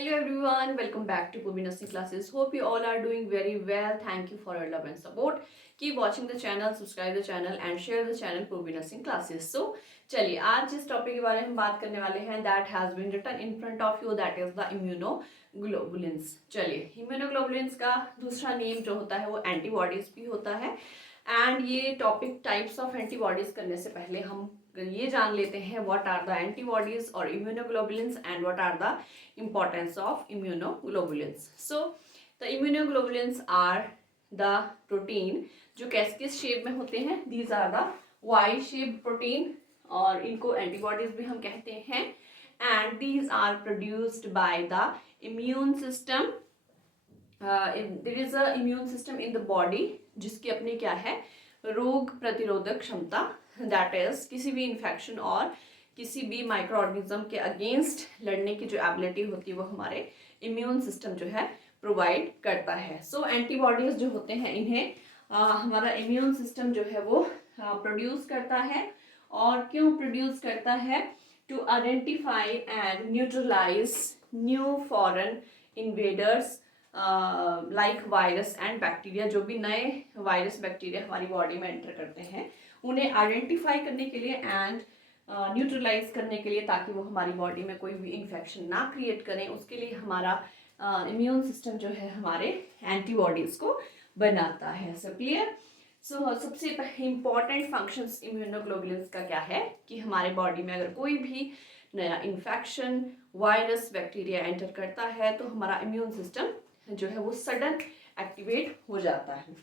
Hello everyone, welcome back to Pubi Nursing Classes. Hope you all are doing very well. Thank you for your love and support. Keep watching the channel, subscribe the channel and share the channel Pubi Nursing Classes. So चलिए आज जिस topic के बारे में हम बात करने वाले हैं that has been written in front of you, that is the immunoglobulins. चलिए immunoglobulins का दूसरा नेम जो होता है वो एंटीबॉडीज भी होता है. एंड ये टॉपिक टाइप्स ऑफ एंटीबॉडीज करने से पहले हम ये जान लेते हैं व्हाट आर द एंटीबॉडीज और immunoglobulins and what are the importance of immunoglobulins. So the immunoglobulins are the protein जो किस शेप में होते हैं. These are the Y shaped protein और इनको एंटीबॉडीज भी हम कहते हैं. And these are produced by the immune system. There is a immune system in the body जिसकी अपनी क्या है रोग प्रतिरोधक क्षमता. That is किसी भी इन्फेक्शन और किसी भी माइक्रो ऑर्गेनिज्म के अगेंस्ट लड़ने की जो एबिलिटी होती है वो हमारे इम्यून सिस्टम जो है प्रोवाइड करता है. सो एंटीबॉडीज जो होते हैं इन्हें हमारा इम्यून सिस्टम जो है वो प्रोड्यूस करता है. और क्यों प्रोड्यूस करता है? To identify and neutralize new foreign invaders like virus and bacteria. जो भी नए वायरस बैक्टीरिया हमारी बॉडी में एंटर करते हैं उन्हें आइडेंटिफाई करने के लिए एंड न्यूट्रलाइज करने के लिए, ताकि वो हमारी बॉडी में कोई भी इन्फेक्शन ना क्रिएट करें. उसके लिए हमारा इम्यून सिस्टम जो है हमारे एंटीबॉडीज को बनाता है. So clear. सो सबसे इम्पॉर्टेंट फंक्शंस इम्यूनोग्लोबुलिन्स का क्या है कि हमारे बॉडी में अगर कोई भी नया इन्फेक्शन वायरस बैक्टीरिया एंटर करता है तो हमारा इम्यून सिस्टम जो है वो सडन एक्टिवेट हो जाता है.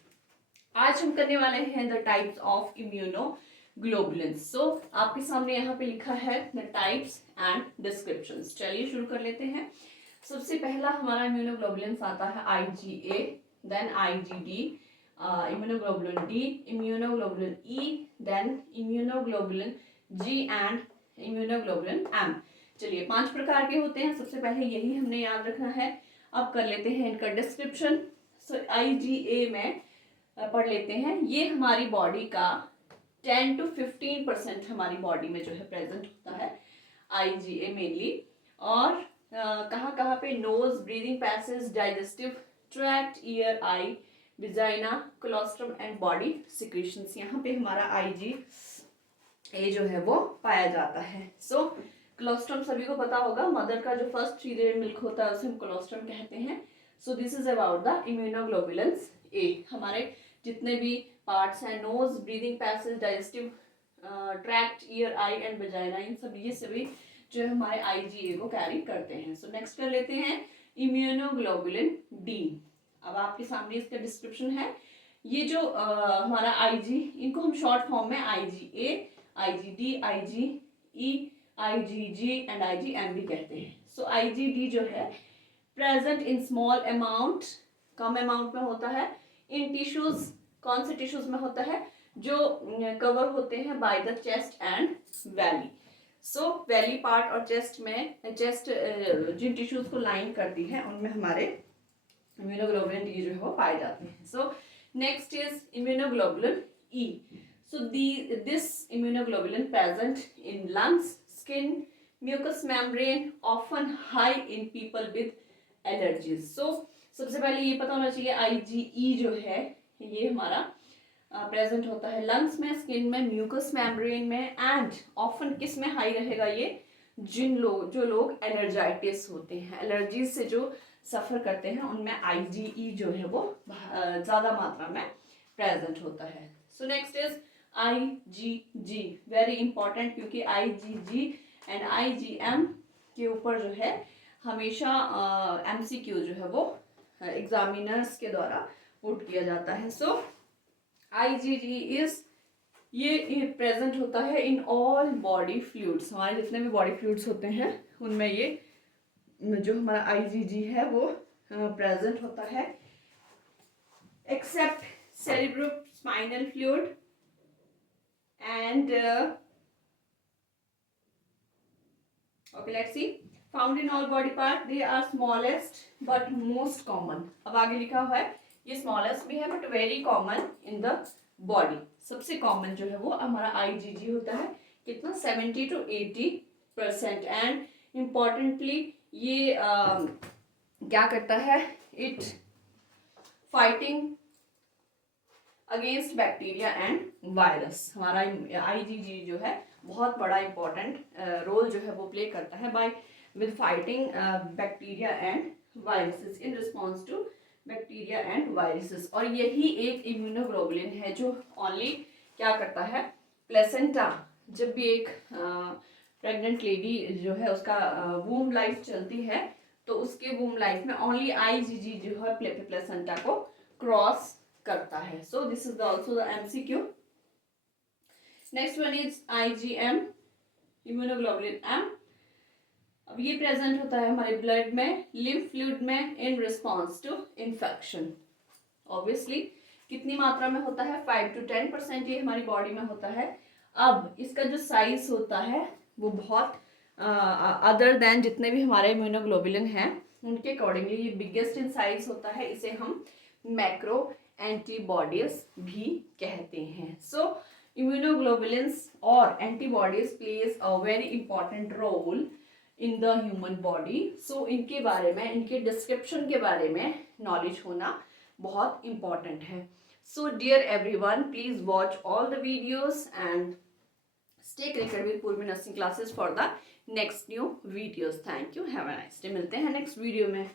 आज हम करने वाले हैं the types of immunoglobulins. So आपके सामने यहाँ पे लिखा है the types and descriptions. चलिए शुरू कर लेते हैं. सबसे पहला हमारा immunoglobulins आता है IgA, then IgD, immunoglobulin D, immunoglobulin E, then immunoglobulin G and immunoglobulin M. चलिए 5 प्रकार के होते हैं. सबसे पहले यही हमने याद रखना है. अब कर लेते हैं इनका डिस्क्रिप्शन. सो IgA में पढ़ लेते हैं. ये हमारी बॉडी का 10 to 15% हमारी बॉडी में जो है प्रेजेंट होता है IgA मेनली. और कहाँ पे? Nose, breathing passage, digestive tract, ear, eye, vagina, colostrum and body secretions. यहाँ पे हमारा IgA जो है वो पाया जाता है. सो कोलोस्ट्रम सभी को पता होगा. मदर का जो फर्स्ट पीरियड मिल्क होता है उसे हम कोलोस्ट्रम कहते हैं. So this is about the immunoglobulins A. हमारे जितने भी पार्ट्स हैं, nose, breathing passage, digestive tract, ear, eye and vagina, इन सब ये सभी जो है हमारे IgA को कैरी करते हैं. सो नेक्स्ट कर लेते हैं इम्यूनोग्लोबुलिन D. अब आपके सामने इसका डिस्क्रिप्शन है. ये जो हमारा IG, इनको हम शॉर्ट फॉर्म में IgA, IgD, IgE, IgG and IgM भी कहते हैं. सो IgD जो है present in small amount, come amount में होता है. इन टिश्यूज, कौन से टिश्यूज में होता है? जो कवर होते हैं by the chest and valley. So valley part और चेस्ट में, चेस्ट जिन टिश्यूज को लाइन करती है उनमें हमारे इम्यूनोग्लोबुलिन डी जो है वो पाए जाते हैं. So next is immunoglobulin E. So this immunoglobulin present in lungs, skin, mucus membrane, often high in people with allergies. So सबसे पहले ये पता होना चाहिए IgE जो है ये हमारा प्रेजेंट होता है लंग्स में, स्किन में, म्यूकस मेम्ब्रेन में एंड ऑफन किस में हाई रहेगा? ये जो लोग एलर्जाइटिस होते हैं, एलर्जीज से जो सफ़र करते हैं उनमें IgE जो है वो ज़्यादा मात्रा में प्रेजेंट होता है. सो next is IgG. Very important, क्योंकि IgG एंड IgM के ऊपर जो है हमेशा MCQ जो है वो एग्जामिनर्स के द्वारा पुट किया जाता है. सो IgG इज ये प्रेजेंट होता है इन ऑल बॉडी फ्लूइड्स. हमारे जितने भी बॉडी फ्लूइड्स होते हैं उनमें ये जो हमारा IgG है वो प्रेजेंट होता है, accept cerebrospinal fluid and okay, let's see. Found in all body part, they are smallest but most common. अब आगे लिखा हुआ है ये smallest भी है but very common in the body. सबसे common जो है वो हमारा IgG होता है. कितना? 70 to 80%. and importantly ये क्या करता है, it fighting against bacteria and virus. हमारा IgG जो है बहुत बड़ा इंपॉर्टेंट रोल जो है वो प्ले करता है by with fighting bacteria and viruses in response to bacteria and viruses. और यही एक इम्यूनोग्लोबुलिन है जो ओनली क्या करता है, प्लेसेंटा, जब भी एक प्रेग्नेंट लेडी जो है उसका वूम लाइफ चलती है तो उसके वूम लाइफ में ओनली IgG जो है प्लेसेंटा को क्रॉस करता है। सो this is also the MCQ। Next one is IgM, immunoglobulin M। अब ये प्रेजेंट होता है हमारे ब्लड में, लिम्फ फ्लूइड में in response to infection. Obviously कितनी मात्रा में होता है, 5 to 10% ये हमारी बॉडी में होता है। अब इसका जो साइज होता है वो बहुत अदर देन जितने भी हमारे इम्यूनोग्लोबुलिन हैं उनके अकॉर्डिंगली ये बिगेस्ट इन साइज होता है। इसे हम मैक्रो एंटीबॉडीज भी कहते हैं। सो इम्यूनोग्लोबुलिन्स और antibodies plays a very important role in the human body. So इनके बारे में, इनके डिस्क्रिप्शन के बारे में नॉलेज होना बहुत इंपॉर्टेंट है। So dear everyone, please watch all the videos and stay connected with Purvi Nursing Classes for the next new videos. Thank you. Have a nice day. मिलते हैं नेक्स्ट वीडियो में।